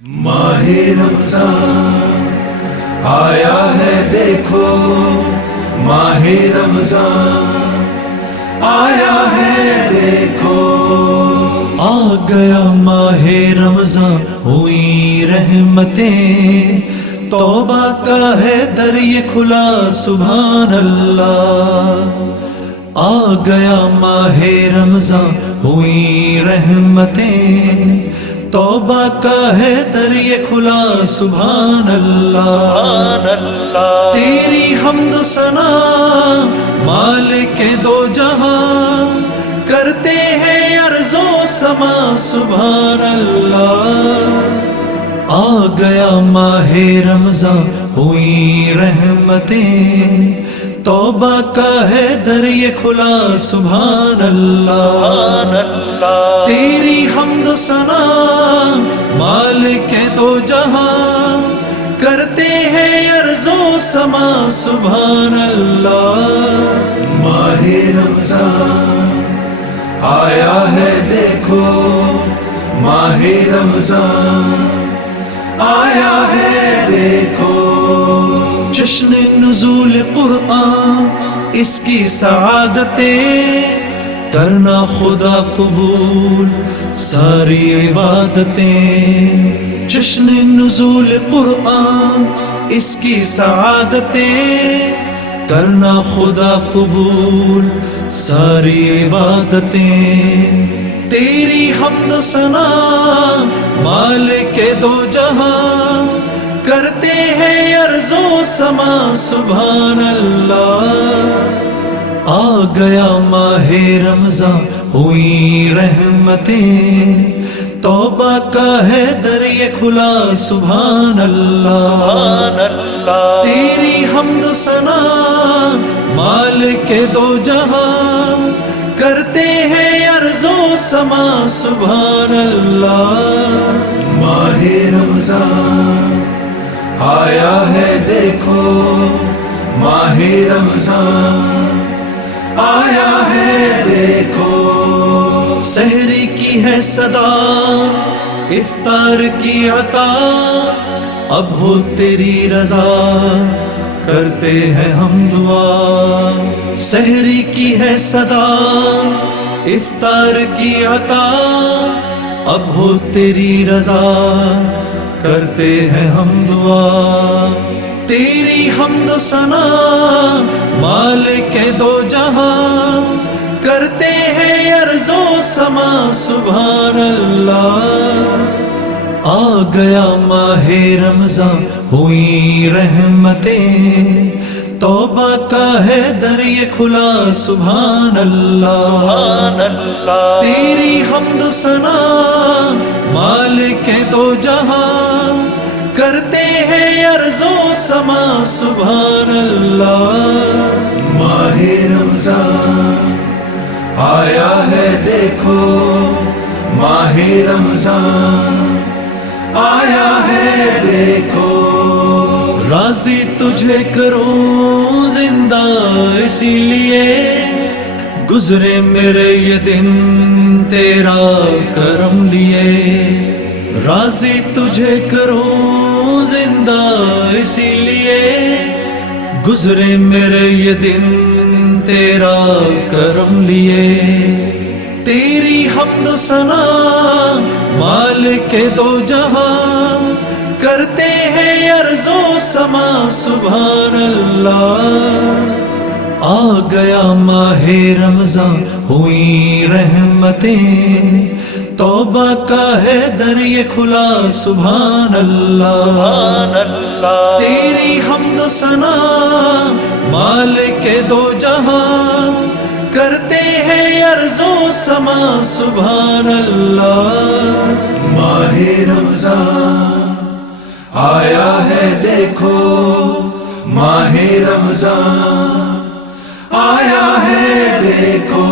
ماہ رمضان آیا ہے دیکھو، ماہ رمضان آیا ہے دیکھو، آ گیا ماہ رمضان ہوئی رحمتیں، توبہ کا ہے در یہ کھلا سبحان اللہ۔ آ گیا ماہ رمضان ہوئی رحمتیں، توبہ کا ہے در یہ کھلا سبحان اللہ سبحان اللہ۔ تیری حمد و ثنا مالک دو جہاں، کرتے ہیں ارض و سما سبحان اللہ۔ آ گیا ماہ رمضان ہوئی رحمتیں، توبہ کا ہے در یہ کھلا سبحان اللہ سبحان اللہ۔ تیری حمد و ثنا مالک دو جہاں، کرتے ہیں ارض و سما سبحان اللہ۔ ماہ رمضان آیا ہے دیکھو، ماہ رمضان آیا ہے دیکھو، جشن نزول قرآن اس کی سعادتیں، کرنا خدا قبول ساری عبادتیں۔ جشن نزول قرآن اس کی سعادتیں، کرنا خدا قبول ساری عبادتیں۔ تیری حمد و ثنا مالک دو جہاں، کرتے ہیں ارض و سما سبحان اللہ۔ آ گیا ماہ رمضان ہوئی رحمتیں، توبہ کا ہے در یہ کھلا سبحان اللہ سبحان اللہ۔ تیری حمد و ثنا مالک دو جہاں، کرتے ہیں ارض و سما سبحان اللہ۔ ماہ رمضان آیا ہے دیکھو، ماہ رمضان آیا ہے دیکھو، سحری کی ہے صدا افطار کی عطا، اب ہو تیری رضا کرتے ہیں ہم دعا۔ سحری کی ہے صدا افطار کی عطا، اب ہو تیری رضا کرتے ہیں ہم دعا۔ تیری حمد و ثنا مالک دو جہاں، کرتے ہیں ارض و سما سبحان اللہ۔ آ گیا ماہ رمضان ہوئی رحمتیں، توبہ کا ہے در یہ کھلا سبحان اللہ سبحان اللہ۔ تیری حمد و ثنا مالک دو جہاں، کرتے ہیں ارض و سما سبحان اللہ۔ ماہ رمضان آیا ہے دیکھو، ماہ رمضان آیا ہے دیکھو، راضی تجھے کروں زندہ اسی لیے، گزرے میرے یہ دن تیرا کرم لیے۔ راضی تجھے کروں زندہ اسی لیے، گزرے میرے یہ دن تیرا کرم لیے۔ تیری حمد و ثنا مالک دو جہاں، کرتے ہیں ارض و سما سبحان اللہ۔ آ گیا ماہ رمضان ہوئی رحمتیں، توبہ کا ہے در یہ کھلا سبحان اللہ سبحان اللہ۔ تیری حمد و ثنا مالک دو جہاں، کرتے ہیں ارض و سما سبحان اللہ۔ ماہ رمضان آیا ہے دیکھو، ماہ رمضان آیا ہے دیکھو،